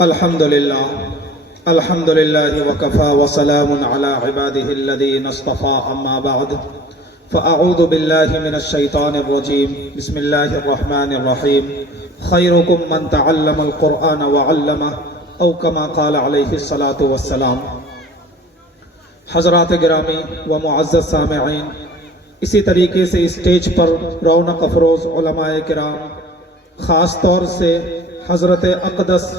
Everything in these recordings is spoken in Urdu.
الحمد لله وكفى وسلام على عباده الذين اصطفى أما بعد فأعوذ بالله من الشيطان الرجيم بسم الله الرحمن الرحيم خيركم من تعلم القرآن وعلمه أو كما قال عليه الصلاة والسلام۔ حضرات گرامی و معزز سامعین، اسی طریقے سے اسٹیج پر رونق افروز علماء کرام، خاص طور سے حضرت اقدس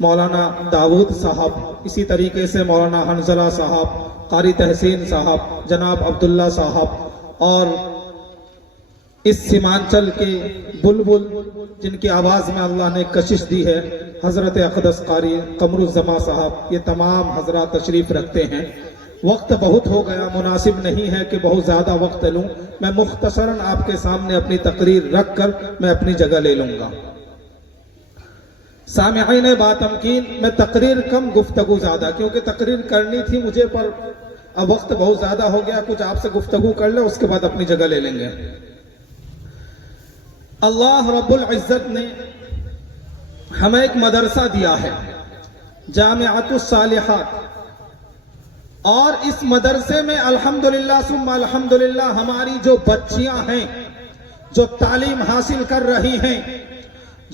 مولانا داود صاحب، اسی طریقے سے مولانا حنظلہ صاحب، قاری تحسین صاحب، جناب عبداللہ صاحب، اور اس سیمانچل کے بلبل جن کی آواز میں اللہ نے کشش دی ہے، حضرت اقدس قاری قمر الزما صاحب، یہ تمام حضرات تشریف رکھتے ہیں۔ وقت بہت ہو گیا، مناسب نہیں ہے کہ بہت زیادہ وقت لوں، میں مختصراً آپ کے سامنے اپنی تقریر رکھ کر میں اپنی جگہ لے لوں گا۔ سامعین باتمکین، میں تقریر کم، گفتگو زیادہ، کیونکہ تقریر کرنی تھی مجھے پر اب وقت بہت زیادہ ہو گیا، کچھ آپ سے گفتگو کر لیں، اس کے بعد اپنی جگہ لے لیں گے۔ اللہ رب العزت نے ہمیں ایک مدرسہ دیا ہے، جامعۃ الصالحات، اور اس مدرسے میں الحمدللہ ثم الحمدللہ ہماری جو بچیاں ہیں جو تعلیم حاصل کر رہی ہیں،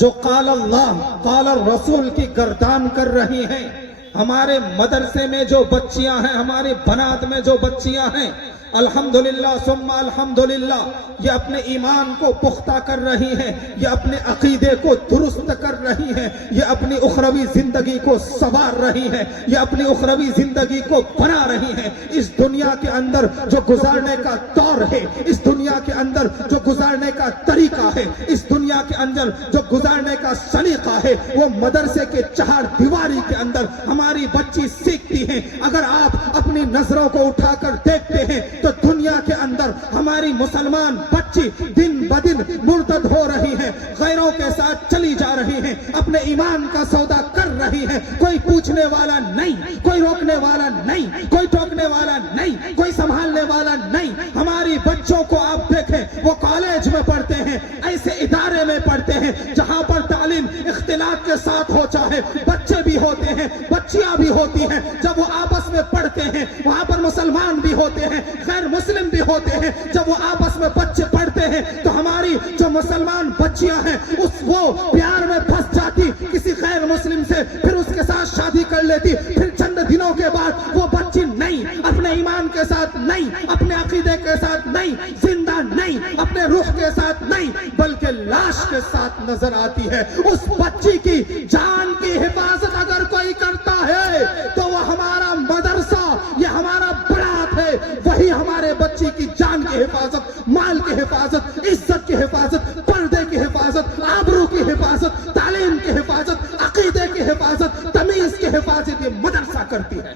جو قال اللہ قال الرسول کی گردان کر رہی ہیں، ہمارے مدرسے میں جو بچیاں ہیں، ہماری بنات میں جو بچیاں ہیں، الحمدللہ ثم الحمدللہ یہ اپنے ایمان کو پختہ کر رہی ہیں، یہ اپنے عقیدے کو درست کر رہی ہیں، یہ اپنی اخروی زندگی کو سنوار رہی ہیں، یہ اپنی اخروی زندگی کو بنا رہی ہیں۔ اس دنیا کے اندر جو گزارنے کا دور ہے، اس دنیا کے اندر جو گزارنے کا طریقہ ہے، اس دنیا کے اندر جو گزارنے کا سلیقہ ہے، وہ مدرسے کے چہار دیواری کے اندر ہماری بچی سیکھتی ہیں۔ اگر آپ اپنی نظروں کو اٹھا کر دیکھتے ہیں تو دنیا کے اندر ہماری مسلمان بچی دن بدن مرتد ہو رہی ہیں، غیروں کے ساتھ چلی جا رہی ہیں، اپنے ایمان کا سودا کر رہی ہیں، کوئی پوچھنے والا نہیں، کوئی روکنے والا نہیں، کوئی ٹوکنے والا نہیں، کوئی سنبھالنے والا نہیں۔ ہماری بچوں کو آپ دیکھیں، وہ کالج میں پڑھتے ہیں، ایسے ادارے میں پڑھتے ہیں جہاں پر تعلیم اختلاط کے ساتھ ہو، چاہے بچے بھی ہوتے ہیں، بچیاں بھی ہوتی ہیں، جب وہ آپس میں پڑھتے ہیں وہاں پر مسلمان بھی ہوتے ہیں، غیر مسلم بھی ہوتے ہیں۔ جب وہ آپس میں بچے پڑھتے ہیں تو ہماری جو مسلمان بچیاں ہیں وہ پیار میں پھنس جاتی کسی غیر مسلم سے، پھر اس کے ساتھ شادی کر لیتی، پھر چند دنوں کے بعد وہ بچی نہیں، اپنے ایمان کے ساتھ نہیں، اپنے عقیدے کے ساتھ نہیں، زندہ نہیں، اپنے روح کے ساتھ نہیں، بلکہ لاش کے ساتھ نظر آتی ہے۔ اس بچی کی جان کی حفاظت اگر کوئی کرتا ہے تو وہ ہمارا مدرسہ، یہ ہمارا برات ہے، وہی ہمارے بچی کی جان کی حفاظت، مال کی حفاظت، عزت کی حفاظت، پردے کی حفاظت، آبرو کی حفاظت، تعلیم کی حفاظت، عقیدے کی حفاظت، تمیز کی حفاظت یہ مدرسہ کرتی ہے۔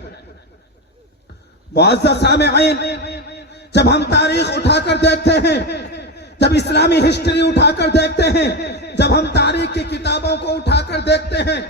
معزز سامعین، جب ہم تاریخ اٹھا کر دیکھتے ہیں، جب اسلامی ہسٹری اٹھا کر دیکھتے ہیں، جب ہم تاریخ کی کتابوں کو اٹھا کر دیکھتے ہیں،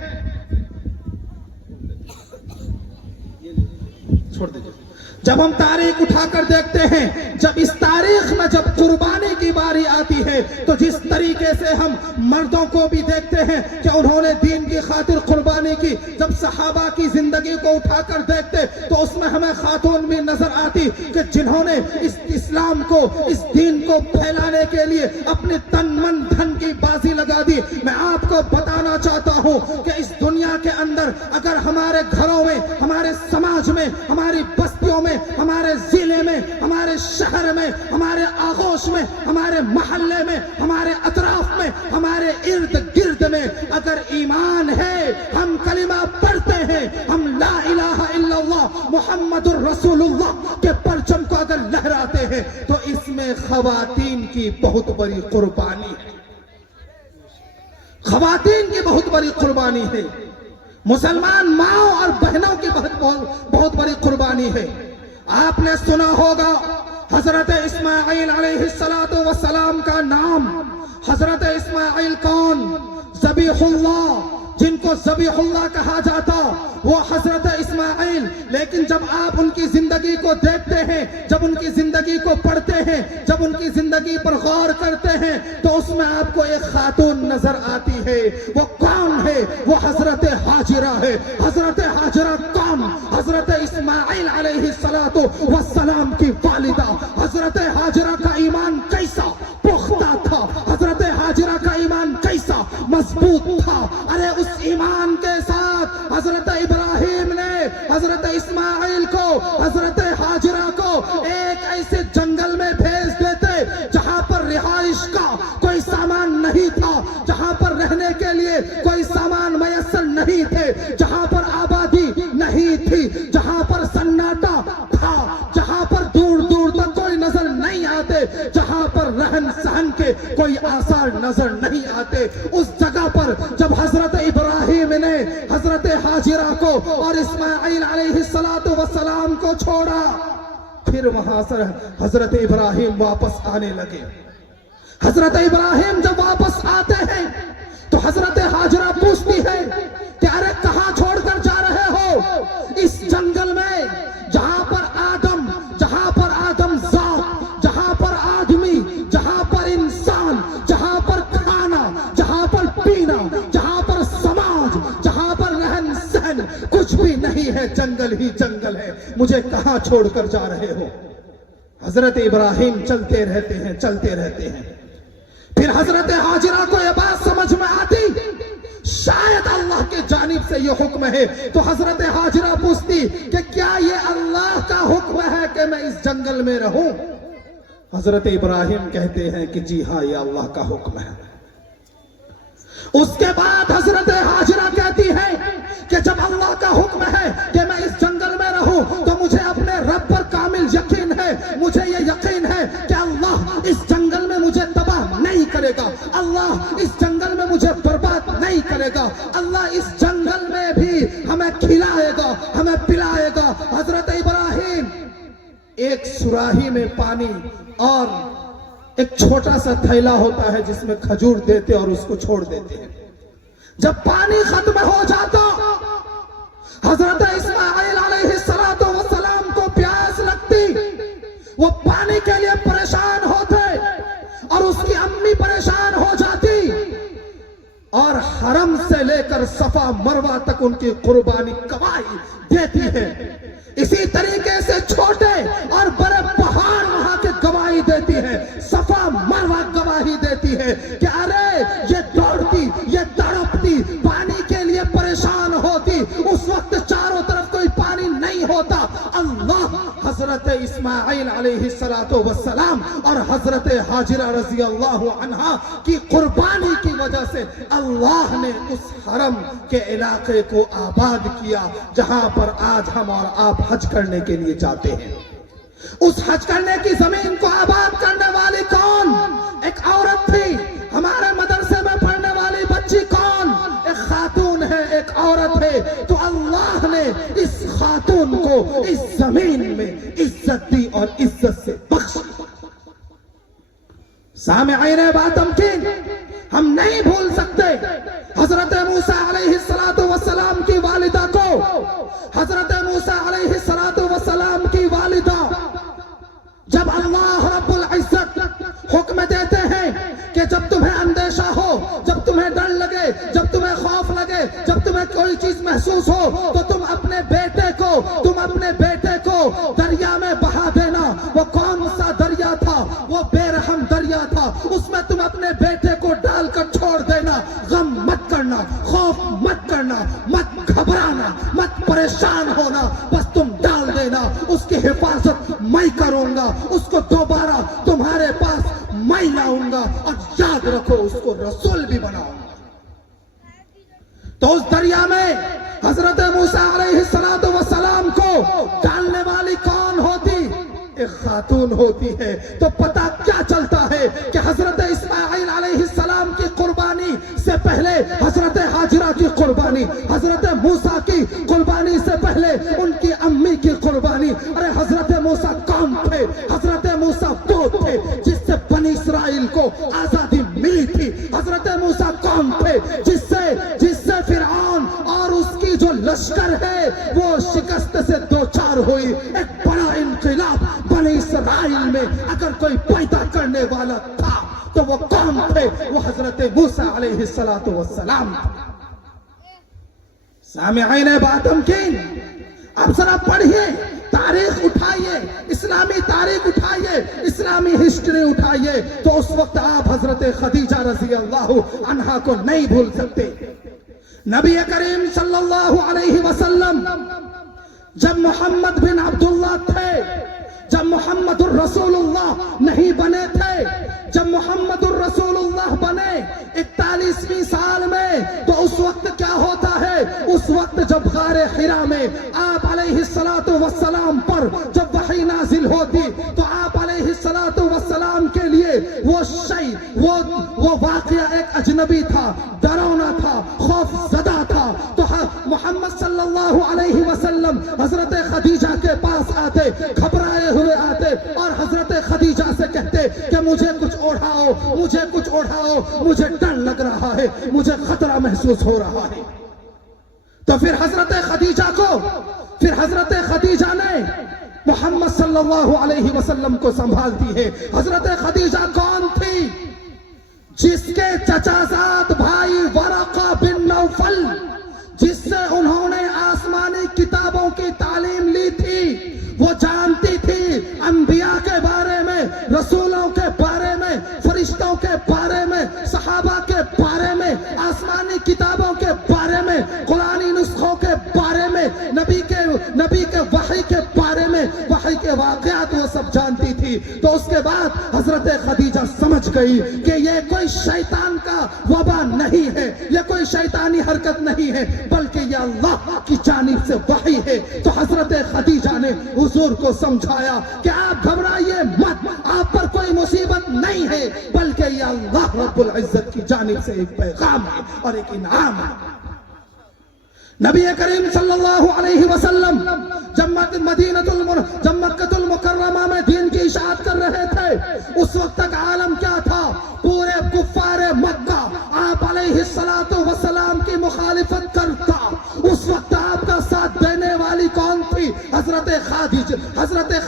چھوڑ دیجئے، جب ہم تاریخ اٹھا کر دیکھتے ہیں، جب اس تاریخ میں جب قربانی کی باری آتی ہے تو جس طریقے سے ہم مردوں کو بھی دیکھتے ہیں کہ انہوں نے دین کی خاطر قربانی کی، جب صحابہ کی زندگی کو اٹھا کر دیکھتے تو اس میں ہمیں خاتون بھی نظر آتی کہ جنہوں نے اس اسلام کو، اس دین کو پھیلانے کے لیے اپنے تن من دھن کی بازی لگا دی۔ میں آپ کو بتانا چاہتا ہوں کہ اس دنیا کے اندر اگر ہمارے گھروں میں، ہمارے سماج میں، ہماری بستیوں میں، ہمارے ضلع میں، ہمارے شہر میں، ہمارے آغوش میں، ہمارے محلے میں، ہمارے اطراف میں، ہمارے ارد گرد میں اگر ایمان ہے، ہم کلمہ پڑھتے ہیں، ہم لا الہ الا اللہ محمد الرسول اللہ کے پرچم کو اگر لہراتے ہیں تو اس میں خواتین کی بہت بڑی قربانی ہے، خواتین کی بہت بڑی قربانی ہے، مسلمان ماؤں اور بہنوں کی بہت بڑی قربانی ہے۔ آپ نے سنا ہوگا حضرت اسماعیل علیہ السلام کا نام، حضرت اسماعیل کون؟ ذبیح اللہ، جن کو ذبیح اللہ کہا جاتا وہ حضرت اسماعیل، لیکن جب آپ ان کی زندگی کو دیکھتے ہیں، جب ان کی زندگی کو پڑھتے ہیں، جب ان کی زندگی پر غور کرتے ہیں تو اس میں آپ کو ایک خاتون نظر آتی ہے۔ وہ کون ہے؟ وہ حضرت حاجرہ ہے۔ حضرت حاجرہ کون؟ حضرت اسماعیل علیہ السلام کی والدہ۔ حضرت حاجرہ کا ایمان کیسا پختہ تھا، حضرت حاجرہ کا ایمان کیسا مضبوط تھا۔ ارے اس ایمان کے ساتھ حضرت ابراہیم نے حضرت اسماعیل کو، حضرت حاجرہ کو ایک ایسے جنگل میں بھیج دیتے جہاں پر رہائش کا کوئی سامان نہیں تھا، جہاں پر رہنے کے لیے کوئی سامان میسر نہیں تھے، جہاں پر آبادی نہیں تھی، جہاں پر سناٹا تھا، جہاں پر دور دور تک کوئی نظر نہیں آتے، جہاں پر رہن سہن کے کوئی آثار نظر نہیں آتے۔ اس جگہ پر جب حضرت ابراہیم نے حضرت حاجرہ کو اور اسماعیل علیہ السلام کو چھوڑا، پھر وہاں سے حضرت ابراہیم واپس آنے لگے۔ حضرت ابراہیم جب واپس آتے ہیں تو حضرت حاجرہ پوچھتی ہے کہ ارے کہاں چھوڑ کر جا رہے ہو؟ اس جنگل میں جہاں پر آدم ذات، جہاں پر آدمی، جہاں پر انسان، جہاں پر کھانا، جہاں پر پینا، جہاں پر سماج، جہاں پر رہن سہن کچھ بھی نہیں ہے، جنگل ہی جنگل ہے، مجھے کہاں چھوڑ کر جا رہے ہو؟ حضرت ابراہیم چلتے رہتے ہیں۔ پھر حضرت حاجرہ کو یہ بات سمجھ میں آتی شاید اللہ کے جانب سے یہ حکم ہے، تو حضرت حاجرہ پوچھتی کہ کیا یہ اللہ کا حکم ہے کہ میں اس جنگل میں رہوں؟ حضرت ابراہیم کہتے ہیں کہ جی ہاں، یہ اللہ کا حکم ہے۔ اس کے بعد حضرت حاجرہ کہتی ہے کہ جب اللہ کا حکم ہے کہ میں اس جنگل میں رہوں تو مجھے اپنے رب پر کامل یقین ہے، مجھے یہ یقین ہے کہ اللہ اس جنگل میں مجھے تباہ نہیں کرے گا، اللہ اس جنگل میں مجھے برباد نہیں کرے گا، اللہ اس جنگل میں بھی ہمیں کھلائے گا، ہمیں پلائے گا۔ حضرت ابراہیم ایک سراہی میں پانی اور ایک چھوٹا سا تھیلا ہوتا ہے جس میں کھجور دیتے اور اس کو چھوڑ دیتے ہیں۔ جب پانی ختم ہو جاتا حضرت اسماعیل علیہ السلام کو پیاس لگتی، وہ پانی کے لیے پریشان ہوتے اور اس کی امی پریشان ہو جاتی، اور حرم سے لے کر صفا مروہ تک ان کی قربانی گواہی دیتی ہے۔ اسی طریقے سے چھوٹے اور بڑے پہاڑ وہاں کے گواہی دیتی ہے، صفا مروہ گواہی دیتی ہے کہ ارے یہ دوڑتی، یہ تڑپتی، پانی کے لیے پریشان ہوتی، اس وقت چاروں طرف کوئی پانی نہیں ہوتا، اللہ حضرت اسماعیل علیہ السلام اور حضرت حاجرہ رضی اللہ عنہا کی قربانی کی وجہ سے اللہ نے اس حرم کے علاقے کو آباد کیا جہاں پر آج ہم اور آپ حج کرنے کے لیے جاتے ہیں۔ اس حج کرنے کی زمین کو آباد کرنے والی کون؟ ایک عورت تھی۔ ہمارے مدرسے میں پڑھنے والی بچی کون؟ ایک خاتون ہے، ایک عورت ہے۔ تو اللہ نے اس خاتون کو اس زمین میں عزت دی اور عزت سے بخش۔ سامعین بات ہم نہیں بھول سکتے حضرت موسیٰ علیہ السلام کی والدہ کو۔ حضرت موسیٰ علیہ السلام کی والدہ جب اللہ رب العزت حکم دیتے ہیں کہ جب تمہیں اندیشہ ہو، جب تمہیں ڈر لگے، جب تمہیں خوف لگے، جب تمہیں کوئی چیز محسوس ہو تو تم اپنے بیٹے کو دریا میں بہا دینا۔ وہ کون سا دریا تھا؟ وہ بے رحم دریا تھا، اس میں تم اپنے بیٹے کو ڈال کر چھوڑ دینا۔ غم مت کرنا، خوف مت کرنا، مت گھبرانا، مت پریشان ہونا، بس تم ڈال دینا، اس کی حفاظت میں کروں گا، اس کو دوبارہ تمہارے پاس میں لاؤں گا، اور یاد رکھو اس کو رسول بھی بناؤں گا۔ تو اس دریا میں حضرت موسیٰ علیہ السلام کو ڈالنے والی کون ہوتی؟ ایک خاتون ہوتی ہے۔ تو پتہ کیا چلتا ہے کہ حضرت اسماعیل علیہ السلام کی قربانی سے پہلے حضرت حاجرہ کی قربانی، حضرت موسیٰ کی قربانی سے پہلے ان کی امی کی قربانی۔ ارے حضرت موسیٰ کون تھے؟ حضرت موسیٰ وہ تھے جس سے بنی اسرائیل کو آزادی ملی تھی۔ حضرت موسیٰ کون تھے؟ جس سے فرعون لشکر ہے وہ شکست سے دوچار ہوئی. ایک بڑا انقلاب بنی اسرائیل میں اگر کوئی پیدا کرنے والا تھا تو وہ کون تھے؟ وہ حضرت موسیٰ علیہ السلام. سامعین باتمکین، اب ذرا پڑھیے، تاریخ اٹھائیے، اسلامی تاریخ اٹھائیے، اسلامی ہسٹری اٹھائیے، تو اس وقت آپ حضرت خدیجہ رضی اللہ عنہا کو نہیں بھول سکتے. نبی کریم صلی اللہ علیہ وسلم جب محمد بن عبداللہ تھے، جب محمد الرسول اللہ نہیں بنے تھے، جب محمد الرسول اللہ بنے 41ویں سال میں، تو اس وقت کیا ہوتا ہے؟ اس وقت جب غار حرا میں آپ علیہ السلام پر جب وحی نازل ہوتی تو آپ علیہ السلام کے لیے وہ شیء، وہ واقعہ ایک اجنبی تھا، ڈراؤنا تھا، خوف زدہ تھا. تو محمد صلی اللہ علیہ وسلم حضرت خدیجہ کے پاس آتے، گھبرائے ہوئے آتے اور حضرت خدیجہ سے کہتے کہ مجھے کچھ اوڑھاؤ، مجھے کچھ اوڑھاؤ، مجھے ڈر لگ رہا ہے، مجھے خطرہ محسوس ہو رہا ہے. تو پھر حضرت خدیجہ نے محمد صلی اللہ علیہ وسلم کو سنبھالتی ہے. حضرت خدیجہ کون تھی؟ جس کے چچا زاد بھائی ورقہ بن نوفل، جس سے انہوں نے آسمانی کتابوں کی تعلیم لی تھی، وہ جانتی تھی انبیاء کے بارے میں، رسولوں کے بارے میں، فرشتوں کے بارے میں، صحابہ کے بارے میں، آسمانی کتابوں کے بارے میں، قرآنی نسخوں کے بارے میں، نبی کے وحی کے بارے میں، وحی کے واقعات وہ سب جانتی تھی. تو اس کے بعد حضرت خدیجہ سمجھ گئی کہ یہ کوئی شیطان کا وبا نہیں ہے، یہ کوئی شیطانی حرکت نہیں ہے، بلکہ یہ اللہ کی جانب سے وحی ہے. تو حضرت خدیجہ نے حضور کو سمجھایا کہ آپ گھبرائیے مت، آپ پر کوئی مصیبت نہیں ہے، بلکہ یہ اللہ رب العزت کی جانب سے ایک پیغام ہے اور ایک انعام ہے. نبی کریم صلی اللہ علیہ وسلم جب مکہ المکرمہ میں دین کی اشاعت کر رہے تھے، اس وقت تک عالم کیا تھا؟ پورے کفار مکہ آپ علیہ السلام کی مخالفت کرتا. اس وقت آپ کا ساتھ دینے والی کون تھی؟ حضرت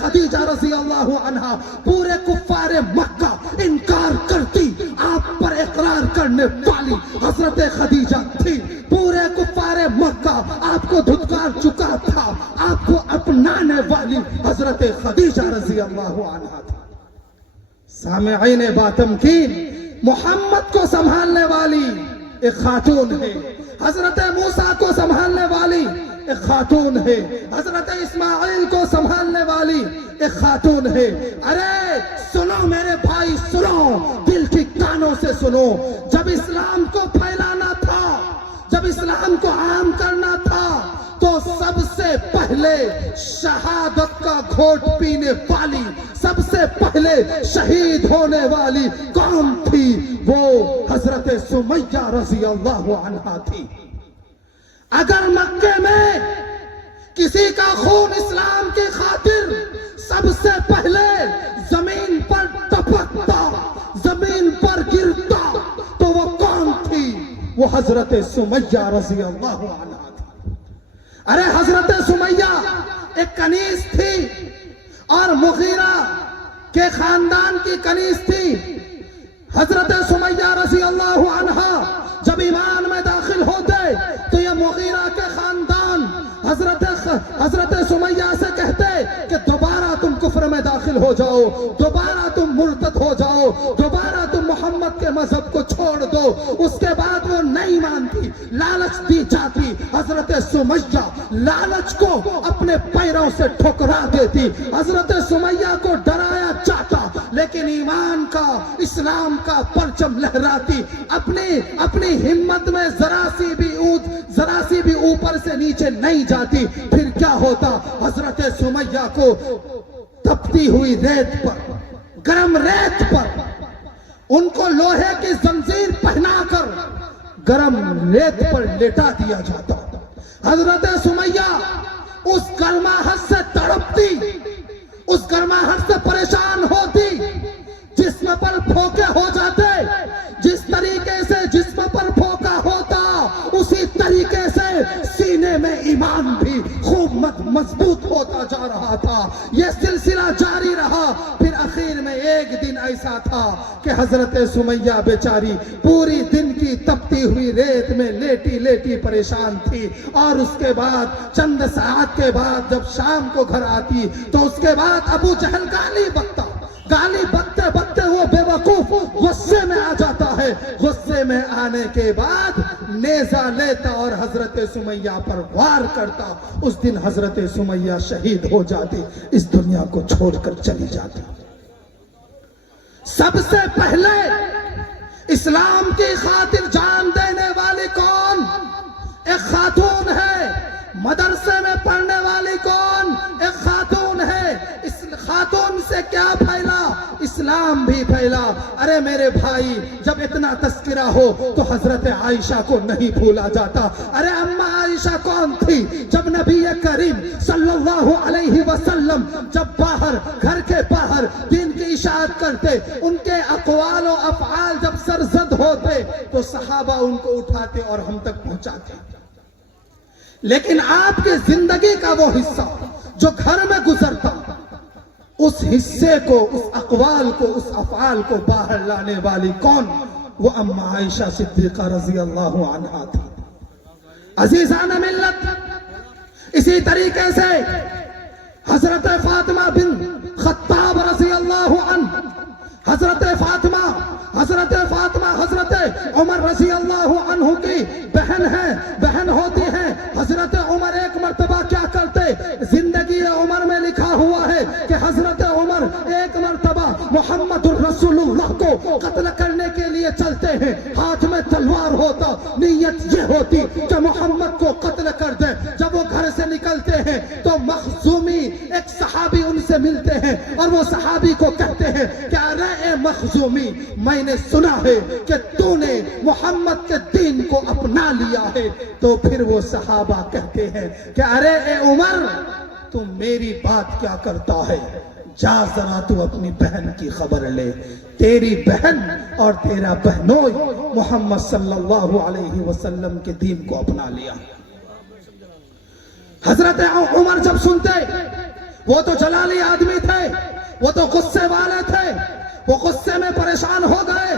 خدیجہ رضی اللہ عنہا. پورے کفار مکہ انکار کرتی، آپ پر اقرار کرنے والی حضرت خدیجہ تھی. پورے کفار مکہ آپ کو دھتکار چکا تھا، آپ کو اپنانے والی حضرت خدیجہ رضی اللہ عنہا تھی. سامعین باتمکین، محمد کو سنبھالنے والی ایک خاتون ہے، حضرت موسیٰ کو سنبھالنے والی ایک خاتون ہے، حضرت اسماعیل کو سنبھالنے والی ایک خاتون ہے. ارے سنو میرے بھائی، سنو، دل کی کانوں سے سنو. جب اسلام کو پھیلانا تھا، جب اسلام کو عام کرنا تھا، تو سب سے پہلے شہادت کا گھونٹ پینے والی، سب سے پہلے شہید ہونے والی کون تھی؟ وہ حضرت سمیہ رضی اللہ عنہا تھی. اگر مکے میں کسی کا خون اسلام کی خاطر سب سے پہلے زمین پر ٹپکتا، زمین پر گرتا، تو وہ کون تھی؟ وہ حضرت سمیہ رضی اللہ عنہا تھی. ارے حضرت سمیہ ایک کنیز تھی اور مغیرہ کے خاندان کی کنیز تھی. حضرت سمیہ رضی اللہ عنہا جب ایمان میں داخل ہوتے تو یہ مغیرہ کے خاندان حضرت سمیہ سے کہتے کہ دوبارہ تم کفر میں داخل ہو جاؤ، دوبارہ تم مرتد ہو جاؤ، دوبارہ تم محمد کے مذہب کو چھوڑ دو. اس کے بعد وہ نہیں مانتی، لالچ دی جاتی. حضرت سمیہ لالچ کو اپنے پیروں سے ٹھکرا دیتی. حضرت سمیہ کو ڈرایا جاتا، لیکن ایمان کا، اسلام کا پرچم لہراتی، اپنی ہمت میں ذرا سی بھی اوپر سے نیچے نہیں جاتی. پھر کیا ہوتا؟ حضرت سمیہ کو تپتی ہوئی ریت پر، گرم ریت پر، ان کو لوہے کی زنجیر پہنا کر گرم ریت پر لٹا دیا جاتا. حضرت سمیہ اس گرماہٹ سے تڑپتی، اس گرماہٹ سے پریشان ہوتی، جسم پر پھوکے ہو جاتے. جس طریقے سے جسم پر پھوکا ہوتا، اسی طریقے سے سینے میں ایمان بھی خوب مضبوط ہوتا جا رہا تھا. یہ سلسلہ جاری رہا. پھر آخر میں ایک دن ایسا تھا کہ حضرت سمیہ بیچاری پوری دن کی تپتی ہوئی ریت میں لیٹی لیٹی پریشان تھی. اور اس کے بعد چند ساعت کے بعد جب شام کو گھر آتی تو اس کے بعد ابو جہل گالی بکتے بکتے وہ بے وقوف غصے میں آ جاتا ہے. غصے میں آنے کے بعد نیزہ لیتا اور حضرت سمیہ پر وار کرتا. اس دن حضرت سمیہ شہید ہو جاتی, اس دنیا کو چھوڑ کر چلی جاتی. سب سے پہلے اسلام کی خاطر جان دینے والی کون؟ ایک خاتون ہے. مدرسے میں پڑھنے والی کون؟ ایک خاتون ہے. اس خاتون سے کیا پھیلا؟ اسلام بھی پھیلا. ارے میرے بھائی, جب اتنا تذکرہ ہو تو حضرت عائشہ کو نہیں بھولا جاتا. ارے اماں عائشہ کون تھی؟ جب نبی کریم صلی اللہ علیہ وسلم جب باہر, گھر کے باہر دین کی اشاعت کرتے, ان کے اقوال و افعال جب سرزد ہوتے تو صحابہ ان کو اٹھاتے اور ہم تک پہنچاتے. لیکن آپ کی زندگی کا وہ حصہ جو گھر میں گزرتا, اس حصے کو, اس اقوال کو, اس افعال کو باہر لانے والی کون؟ وہ اماں عائشہ صدیقہ رضی اللہ عنہا تھی. عزیزان ملت, اسی طریقے سے حضرت فاطمہ بن خطاب رضی اللہ عنہ, حضرت فاطمہ حضرت عمر رضی اللہ عنہ کی بہن ہوتی ہیں. حضرت عمر ایک مرتبہ کیا کرتے, زندگی عمر میں لکھا ہوا ہے کہ حضرت عمر ایک مرتبہ محمد الرسول اللہ کو قتل کرنے کے لیے چلتے ہیں. ہاتھ میں تلوار ہوتا, نیت یہ ہوتی کہ محمد کو قتل کر دے. جب وہ گھر سے نکلتے ہیں تو مخزومی ایک صحابی ان سے ملتے ہیں اور وہ صحابی کو کہتے ہیں کہ ارے اے مخزومی, میں نے سنا ہے کہ تو نے محمد کے دین کو اپنا لیا ہے. تو پھر وہ صحابہ کہتے ہیں کہ ارے اے عمر, تو میری بات کیا کرتا ہے؟ جا ذرا تو اپنی بہن کی خبر لے. تیری بہن اور تیرا بہنوئی محمد صلی اللہ علیہ وسلم کے دین کو اپنا لیا. حضرت عمر جب سنتے, وہ تو جلالی آدمی تھے, وہ تو غصے والے تھے, وہ غصے میں پریشان ہو گئے,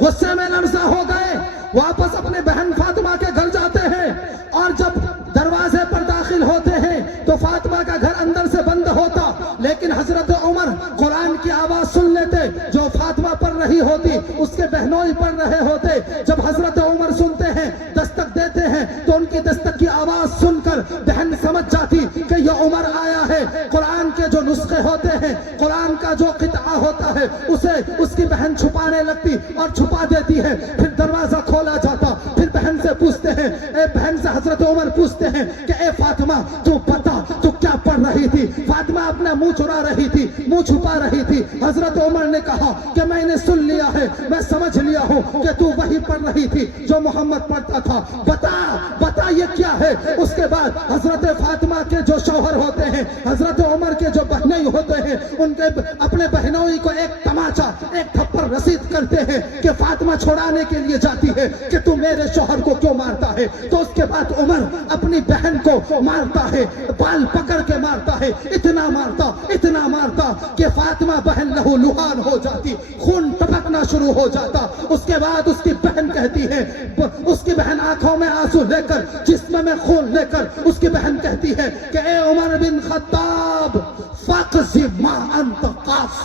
غصے میں لرزہ ہو گئے. واپس اپنے بہن فاطمہ کے گھر جاتے ہیں اور جب دروازے پر داخل ہوتے ہیں تو فاطمہ کا گھر اندر سے بند ہوتا, لیکن حضرت عمر قرآن کی آواز سن لیتے جو فاطمہ پڑھ رہی ہوتی, اس کے بہنوئی پڑھ رہے ہوتے. جب حضرت عمر سنتے ہیں, دستک دیتے ہیں, تو ان کی دستک کی آواز سن کر بہن سمجھ جاتی کہ یہ عمر آیا ہے. قرآن کے جو نسخے ہوتے ہیں, قرآن کا جو قطعہ ہوتا ہے, اسے اس کی بہن چھپانے لگتی اور چھپا دیتی ہے. پھر دروازہ کھولا جاتا, پھر بہن سے پوچھتے ہیں, بہن سے حضرت عمر پوچھتے ہیں کہ اے فاطمہ, تو بتا تو کیا پڑھ رہی تھی؟ فاطمہ اپنا منہ چرا رہی تھی, منہ چھپا رہی تھی. حضرت عمر نے کہا کہ میں نے سن لیا ہے, میں سمجھ لیا ہوں کہ تو وہی پڑھ رہی تھی جو محمد پڑھتا تھا. بتا یہ کیا ہے؟ اس کے بعد حضرت فاطمہ کے جو شوہر ہوتے ہیں, حضرت عمر کے جو بہنوئی ہوتے ہیں, ان کے اپنے بہنوئی کو ایک تماچا, ایک تھپڑ رسید کرتے ہیں کہ فاطمہ چھوڑانے کے لیے جاتی ہے کہ تو میرے شوہر کو کیوں مارتا ہے. تو اس کے بعد عمر اپنی بہن کو مارتا ہے, بال پکڑ کے مارتا ہے, اتنا مارتا کہ فاطمہ بہن لہو لہان ہو جاتی, خون ٹپکنا شروع ہو جاتا. اس کے بعد اس کی بہن کہتی ہے, اس کی بہن آنکھوں میں آنسو لے کر, جسم میں خون لے کر, اس کی بہن کہتی ہے کہ اے عمر بن خطاب, فاقضی ما انت قاص,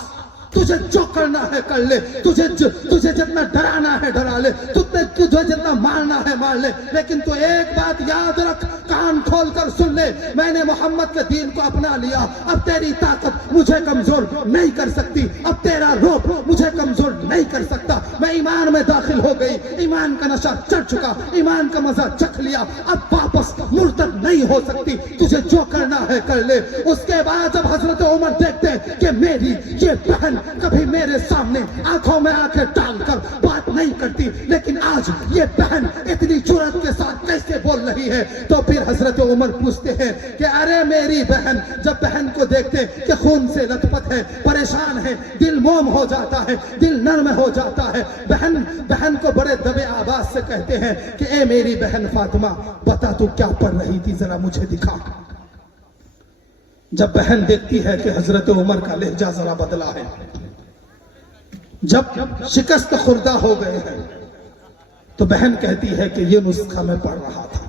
تجھے جو کرنا ہے کر لے, تجھے جتنا ڈرانا ہے ڈرا لے, تجھے جتنا مارنا ہے مار لے, لیکن تو ایک بات یاد رکھ, کان کھول کر سن لے, میں نے محمد کے دین کو اپنا لیا. اب تیری طاقت مجھے کمزور نہیں کر سکتی, اب تیرا روپ مجھے کمزور نہیں کر سکتا. میں ایمان میں داخل ہو گئی, ایمان کا نشہ چڑھ چکا, ایمان کا مزہ چکھ لیا, اب واپس مرتد نہیں ہو سکتی, تجھے جو کرنا ہے کر لے. اس کے بعد جب حضرت عمر دیکھتے کہ میری یہ بہن کبھی میرے سامنے آنکھوں میں آنکھیں ڈال کر بات نہیں کرتی, لیکن آج یہ بہن اتنی جرأت کے ساتھ کیسے کے بول رہی ہے. تو پھر حضرت عمر پوچھتے ہیں کہ ارے میری بہن. جب بہن کو دیکھتے کہ خون سے لت پت ہے, پریشان ہے, دل موم ہو جاتا ہے, دل نرم ہو جاتا ہے. بہن کو بڑے دبے آواز سے کہتے ہیں کہ اے میری بہن فاطمہ, بتا تو کیا پڑھ رہی تھی, ذرا مجھے دکھا. جب بہن دیکھتی ہے کہ حضرت عمر کا لہجہ ذرا بدلا ہے, جب شکست خوردہ ہو گئے ہیں, تو بہن کہتی ہے کہ یہ نسخہ میں پڑھ رہا تھا.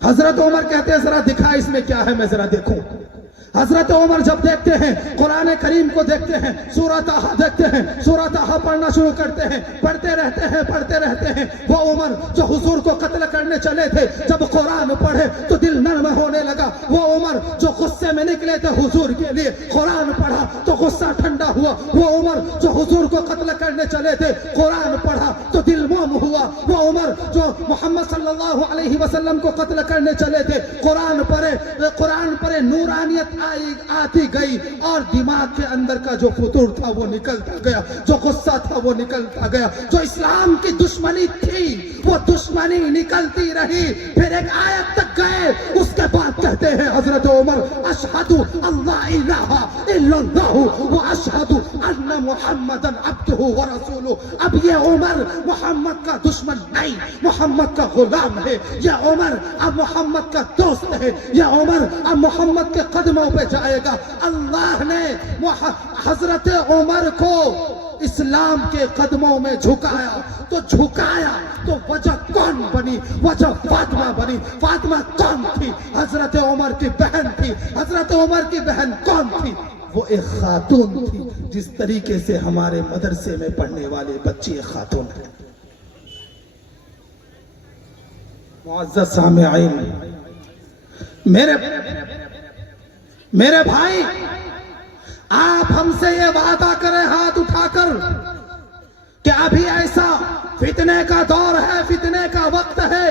حضرت عمر کہتے ہیں ذرا دکھا اس میں کیا ہے, میں ذرا دیکھوں. حضرت عمر جب دیکھتے ہیں, قرآن کریم کو دیکھتے ہیں, سورہ طٰہٰ دیکھتے ہیں, سورہ طٰہٰ پڑھنا شروع کرتے ہیں, پڑھتے رہتے ہیں. وہ عمر جو حضور کو قتل کرنے چلے تھے, جب قرآن پڑھے تو دل نرم ہونے لگا. وہ عمر جو غصے میں نکلے تھے حضور کے لیے, قرآن پڑھا تو غصہ ٹھنڈا ہوا. وہ عمر جو حضور کو قتل کرنے چلے تھے, قرآن پڑھا تو دل موم ہوا. وہ عمر جو محمد صلی اللہ علیہ وسلم کو قتل کرنے چلے تھے, قرآن پڑھے, نورانیت آتی گئی, اور دماغ کے اندر کا جو فطور تھا وہ نکلتا گیا, جو غصہ تھا وہ نکلتا گیا, جو اسلام کی دشمنی تھی وہ دشمنی نکلتی رہی. پھر ایک آیت تک گئے, اس کے بعد کہتے ہیں حضرت عمر اشہد اللہ الہ الا اللہ و اشہد ان محمدن عبدہ و رسولہ. اب یہ عمر محمد کا دشمن نہیں, محمد کا غلام ہے. یہ عمر اب محمد کا دوست ہے. یہ عمر اب محمد کے قدموں پہ جائے گا. اللہ نے حضرت عمر کو اسلام کے قدموں میں جھکایا تو وجہ کون بنی؟ وجہ فاطمہ بنی. فاطمہ کون تھی؟ حضرت عمر کی بہن تھی. حضرت عمر کی بہن کون تھی؟ وہ ایک خاتون تھی, جس طریقے سے ہمارے مدرسے میں پڑھنے والے بچی ایک خاتون ہے. معزز سامعین, میرے بھائی, آپ ہم سے یہ وعدہ کریں ہاتھ اٹھا کر کہ ابھی ایسا فتنے کا دور ہے, فتنے کا وقت ہے,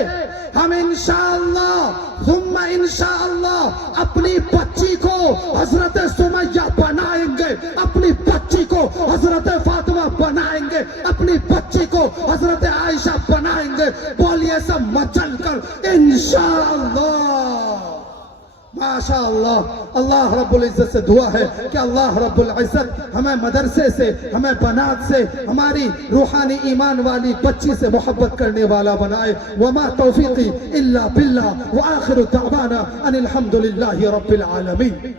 ہم انشاءاللہ ثم انشاءاللہ اپنی بچی کو حضرت سمیہ بنائیں گے, اپنی بچی کو حضرت فاطمہ بنائیں گے, اپنی بچی کو حضرت عائشہ بنائیں گے. بولیے سب مچل کر انشاءاللہ. ماشاء اللہ. اللہ رب العزت سے دعا ہے کہ اللہ رب العزت ہمیں مدرسے سے, ہمیں بنات سے, ہماری روحانی ایمان والی بچی سے محبت کرنے والا بنائے. وما توفیقی الا باللہ, وآخر دعوانا ان الحمدللہ رب العالمین.